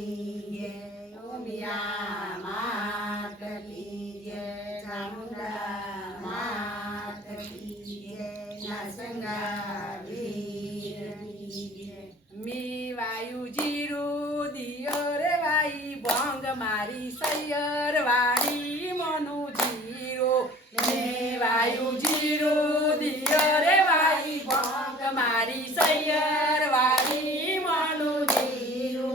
की जय उमिया मात की जय चामुंडा मात की जय नासंगा वीर की जय मी वायु जीरू दियो रे वाई भंग मारी सैयर वाड़ी मनु जीरो मी वायु जीरू दियो रे वाई भंग मारी सैयर वाड़ी मनु जीरो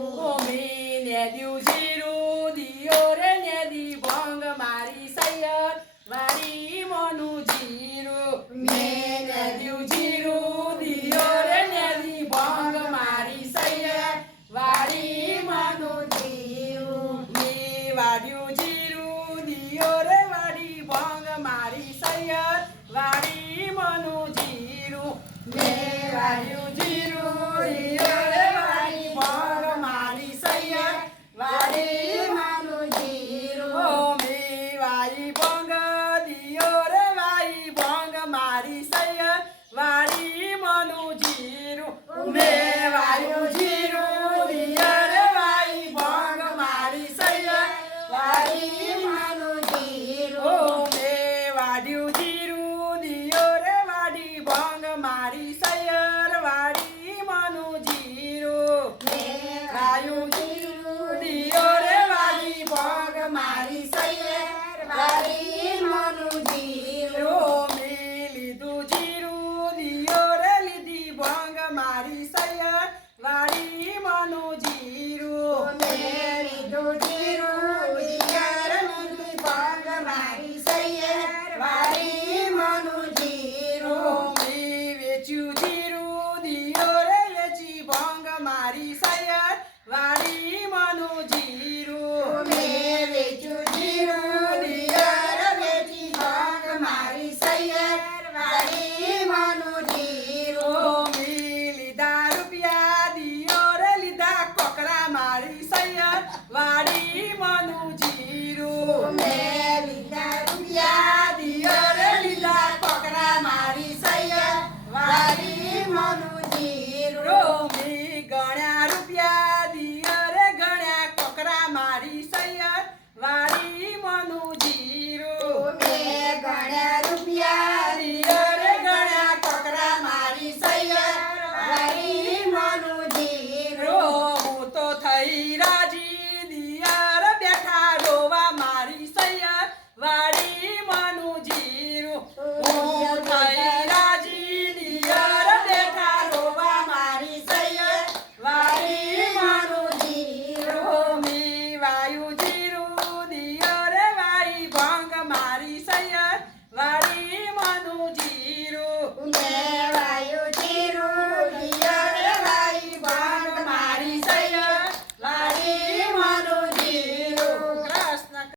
मी नेद्यु जीरू दियो रे नेदी भंग मारी सैयर वाड़ी मनु जीरो मी नेद्यु जीरू दियो रे नेदी भंग मारी सैयर वाड़ी मनु जीरो मी वाड्यु जीरू दियो रे वाड़ी भंग मारी सैयर वाड़ी मनु जीरो मे वाड्यु जीरू दियो रे वाड़ी भंग मारी सैयर वाड़ी मनु जीरो मे वाई भंग दियो रे वाई भंग मारी सैयर वाड़ी मनु जीरो मे वायु जीरो दियो रे वाई भंग मारी सैयर वाड़ी मनु जीरो मे वाड्यु जीरू दियो